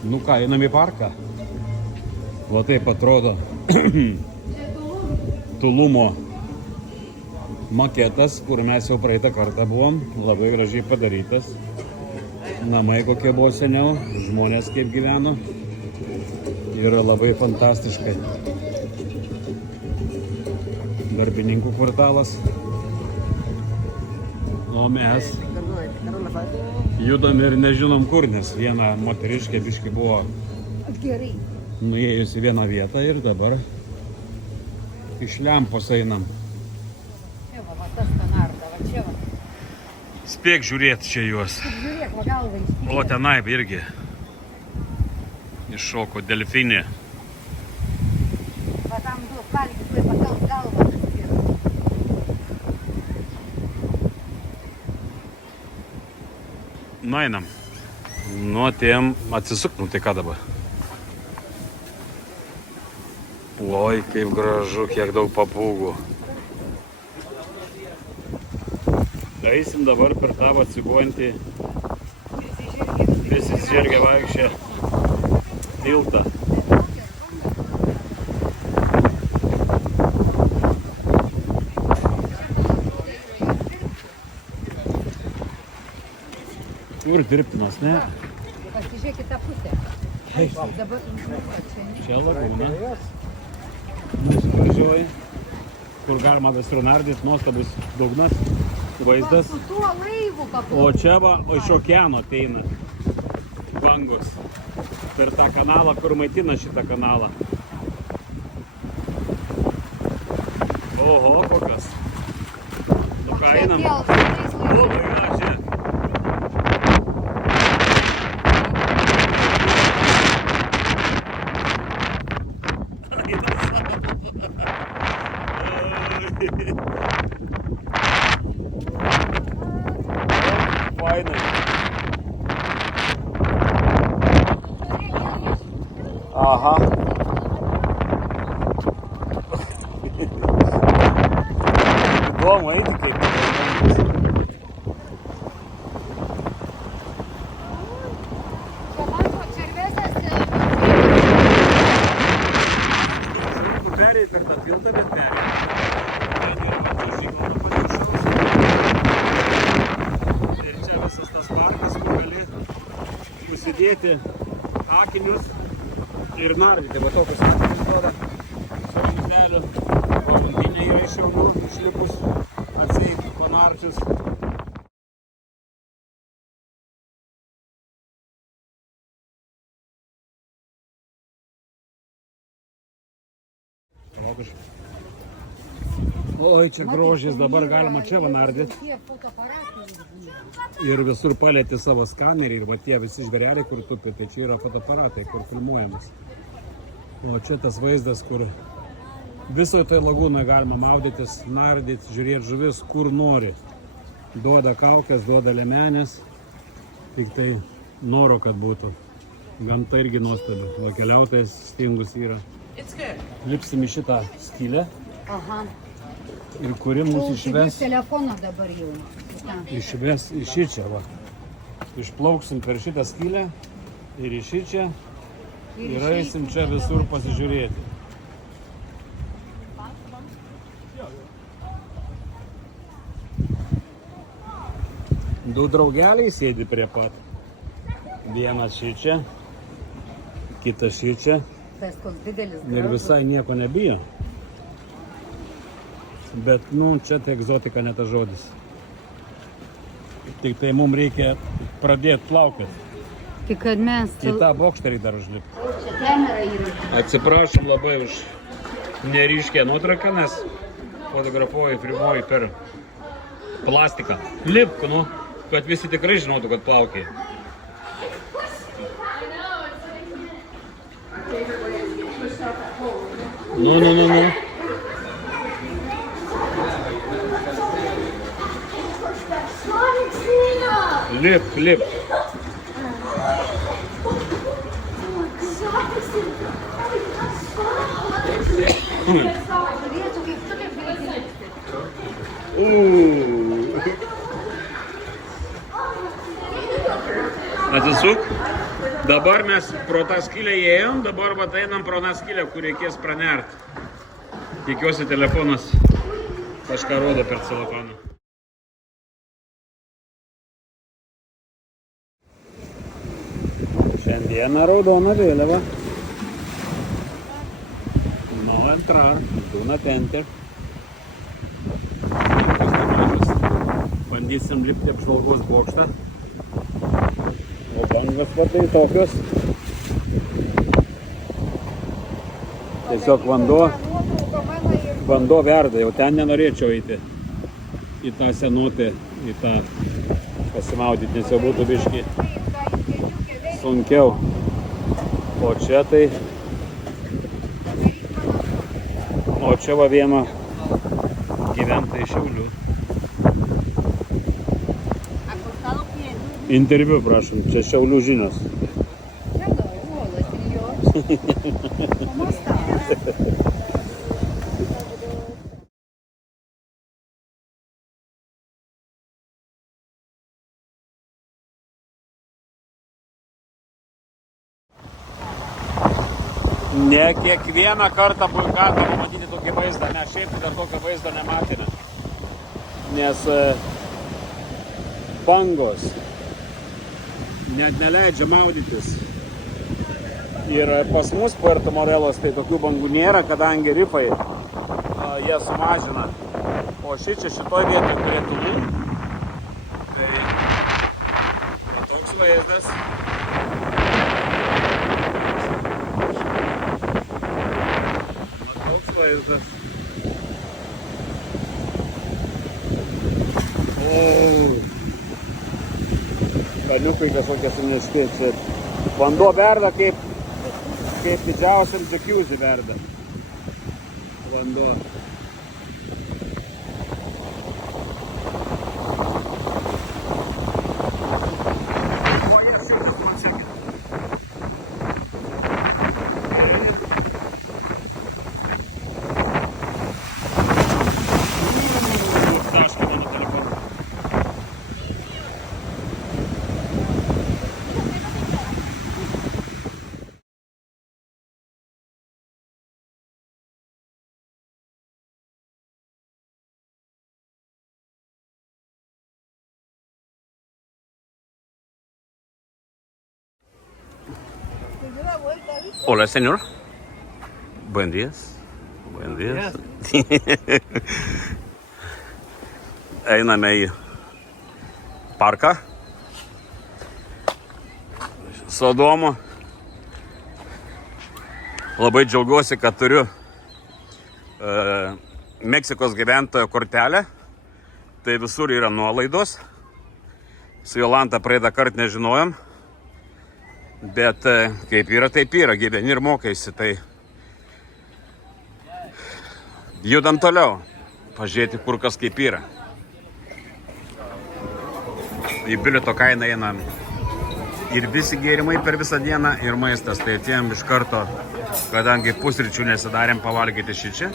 Nu ką, einam į parką. Va taip atrodo Tulumo maketas, kur mes jau praeitą kartą buvom. Labai gražiai padarytas. Namai kokie buvo seniau, žmonės kaip gyveno. Yra labai fantastiškai. Darbininkų kvartalas. O mes judam ir nežinom kur, nes viena moteriškė biškai buvo nuėjus į vieną vietą ir dabar iš lempos einam. Spėk žiūrėti čia juos. O tenai irgi iššoko delfinė. Nueinam. Nu, atėjom atsisuk, nu tai ką dabar? Oi, kaip gražu, kiek daug papūgų. Eisim dabar per tavo atsigojantį visi žirgė vaikščią tiltą. Kur dirbtinas, ne? Pasižiūrėk į tą pusę. Dabar Čia lagūna. Nusivažiuoji, kur galima visur nardyti, nuostabus dugnas, vaizdas. su tuo laivu paplaukt. O čia va, iš okeano ateina bangos. Per tą kanalą, kur maitina šitą kanalą. Oho, kokias. Nu ką einam? Labai gražiai. Fainai. Aha. Įdomu eiti kaip. Perėjai per tą tiltą, bet perėjai. Ir čia visas tas parkas, kur gali užsidėti akinius ir nardyti. Va tokius akinius duoda su rankeliu. Rankinė yra iš šiaudų išlipus atseit panarčius. Oi, čia grožis, dabar galima čia vanardyti. Ir visur palėti savo skanerį ir va tie visi žvėreliai, kur tupi, tai čia yra fotoaparatai, kur filmuojamas. O čia tas vaizdas, kur visoje tai lagūnoje galima maudytis, nardyti, žiūrėti žuvis, kur nori. Duoda kaukės, duoda liemenės, tik tai noro, kad būtų. Gamta irgi nuostabi, o keliautojas stingus yra. Lipsim į šitą skylę. Aha. Ir kuri mūsų išves. Telefoną dabar jau. Išves į šičia, va. Išplauksim per šitą skylę ir į šičia. Ir eisim čia visur pasižiūrėti. Du draugeliai sėdi prie pat. Vienas šičia, kitas šičia. Tas koks didelis. Ir visai nieko nebijo. Bet, nu, čia tai egzotika ne tas žodis. Tik tai mums reikia pradėti plaukioti. Tik kad mes... Į tą bokšterį dar užlipti. Čia kamera yra. Atsiprašom labai už neryškę nuotrauką, nes fotografuoju, filmuoju per plastiką. Lipk, nu, kad visi tikrai žinotų, kad plaukiai. Nu. Lip. Atsisuk. Dabar mes pro tą skylę įėjom, dabar vat einam pro tą skylę, kur reikės pranerti. Tikiuosi telefonas kažką rodo per celofaną. Šiandieną raudona vėliava. No entrar, do not enter. Bandysim lipti apžvalgos bokštą. O bangos tai tokios. Tiesiog vanduo verda, jau ten nenorėčiau eiti į tą senutę, į tą pasimaudyti, nes jau būtų biški sunkiau. O čia tai... O čia va vieno gyventojai Šiaulių. Interviu, prašom, čia Šiaulių žinios. Ne kiekvieną kartą galima pamatyti tokį vaizdą, mes šiaip dar tokio vaizdo nematėme. Nes bangos net neleidžia maudytis. Ir pas mus Puerto Morelos tai tokių bangų nėra, kadangi rifai jie sumažina. O šitoj vietoje turėtų būti. Tai toks vaizdas. Vaizdas. Kaliukai kažkokie sunešti. Vanduo verda kaip didžiausiam džakiuzi verda. Vanduo. Hola, señor. Buen días. Buen días. Einame į parką su Adomu. Labai džiaugiuosi, kad turiu Meksikos gyventojo kortelę. Tai visur yra nuolaidos. Su Jolanta praeitą kartą nežinojom. Bet kaip yra, taip yra, gyveni ir mokaisi, tai judam toliau, pažiūrėti, kur kas kaip yra. Į bilieto kainą eina ir visi gėrimai per visą dieną, ir maistas, tai atėjom iš karto, kadangi pusryčių nesidarėm, pavalgyti šičia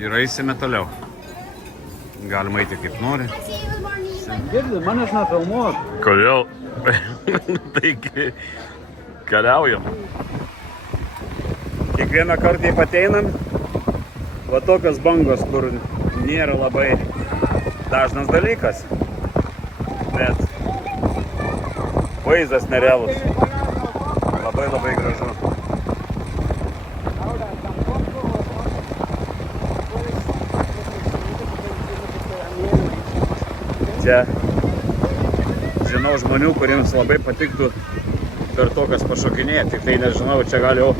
ir eisime toliau. Galima eiti kaip nori. Girdi, manęs nefilmuot. Kodėl? Taigi, keliaujam. Kiekvieną kartą pateinam, va tokios bangos, kur nėra labai dažnas dalykas, bet vaizdas nerealus. Labai gražu. Čia žinau žmonių, kuriems labai patiktų per tokias pašokinėti, tik tai nežinau, čia gal jau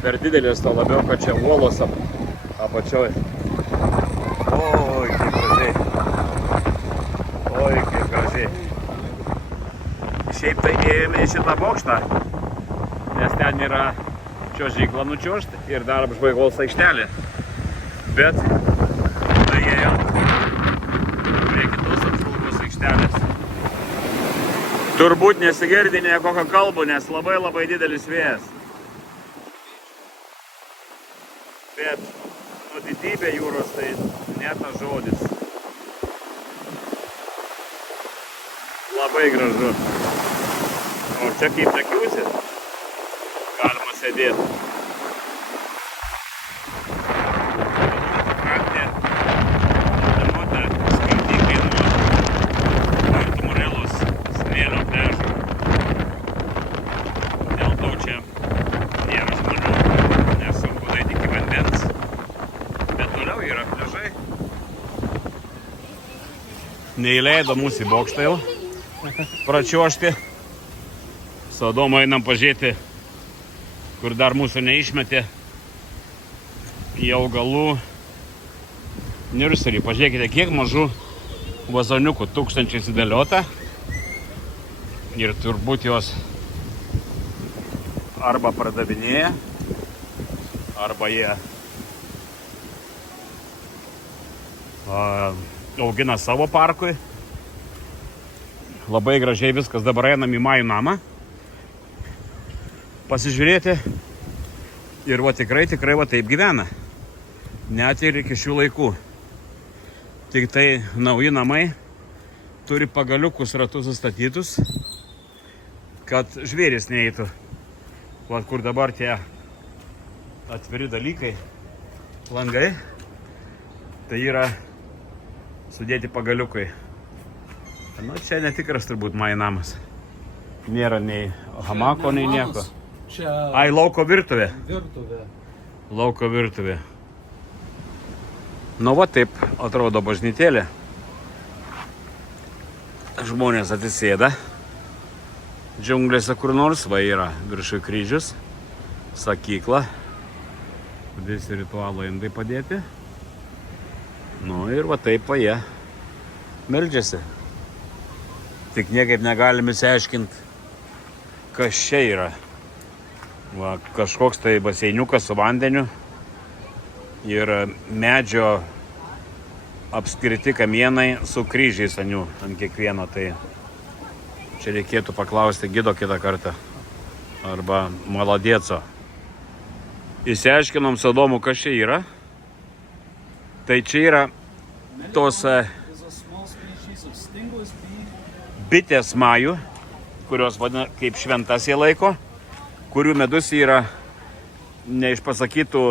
per didelis, to labiau, kad čia uolos apačioj. Oi, kaip gražiai. Oi, kaip gražiai. Šiaip tai ėjome į šitą bokštą, nes ten yra čiuožykla nučiuožti ir dar apžvalgos aikštelė. Bet tai ėjom prie kitos apžvalgos aikštelės. Turbūt nesigirdi nieko kalbų, nes labai didelis vėjas. Bet didybė jūros tai net tas žodis. Labai gražu. O čia kaip takiusi, galima sėdėti. Pakrantė, nuota skirtingai nuo Morelos smėlio pliažo. Dėl to čia nėra žmonių, nes sunku eiti iki vandens. Bet toliau yra pliažai. Neįleido mūsų į bokštą jau pračiuošti. Su Adomu einam pažiūrėti, kur dar mūsų neišmetė į augalų nurserį. Pažiūrėkite, kiek mažų vazoniukų, tūkstančiai sudėliota. Ir turbūt jos arba pardavinėja, arba jie augina savo parkui. Labai gražiai viskas. Dabar einam į Majų namą pasižiūrėti. Ir va tikrai va taip gyvena. Net ir iki šių laikų. Tik tai nauji namai turi pagaliukus ratus sustatytus, kad žvėris neeitų. Va kur dabar tie atviri dalykai, langai, tai yra sudėti pagaliukai. Nu, čia netikras turbūt Majų namas. Nėra nei hamako, nei nieko. Čia Ai, lauko virtuvė. virtuvė. Lauko virtuvė. Nu va taip atrodo bažnytėlė. Žmonės atsisėda. Džiunglėse kur nors, va yra viršui kryžius, sakykla. Visi ritualo indai padėti. Nu ir va taip va jie meldžiasi. Tik niekaip negalim įsiaiškinti, kas čia yra. Va, kažkoks tai baseiniukas su vandeniu ir medžio apskriti kamienai su kryžiais ant jų, ant kiekvieno. Tai čia reikėtų paklausti gido kitą kartą arba maladėco. Įsiaiškinom su Adomu, kas čia yra. Tai čia yra tos bitės majų, kurios vadina kaip šventas jie laiko, kurių medus yra neišpasakytų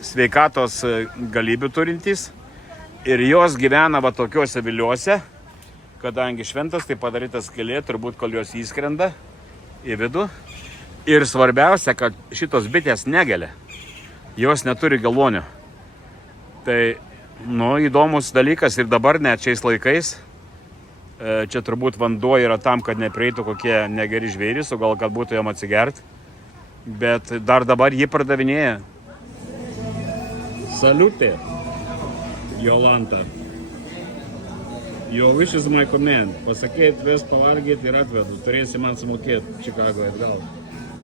sveikatos galybių turintys. Ir jos gyvena va tokiuose viliuose, kadangi šventas, tai padarytas skylė, turbūt kol jos įskrenda į vidų. Ir svarbiausia, kad šitos bitės negelia. Jos neturi galvonių. Tai įdomus dalykas ir dabar net šiais laikais. Čia turbūt vanduo yra tam, kad neprieitų kokie negeri žvėrys, o gal kad būtų jam atsigert. Bet dar dabar jį pardavinėja. Salute, Jolanta. Your wish is my command. Pasakėt, ves pavalgėt ir atvedu. Turėsi man sumokėti Čikagoje atgal.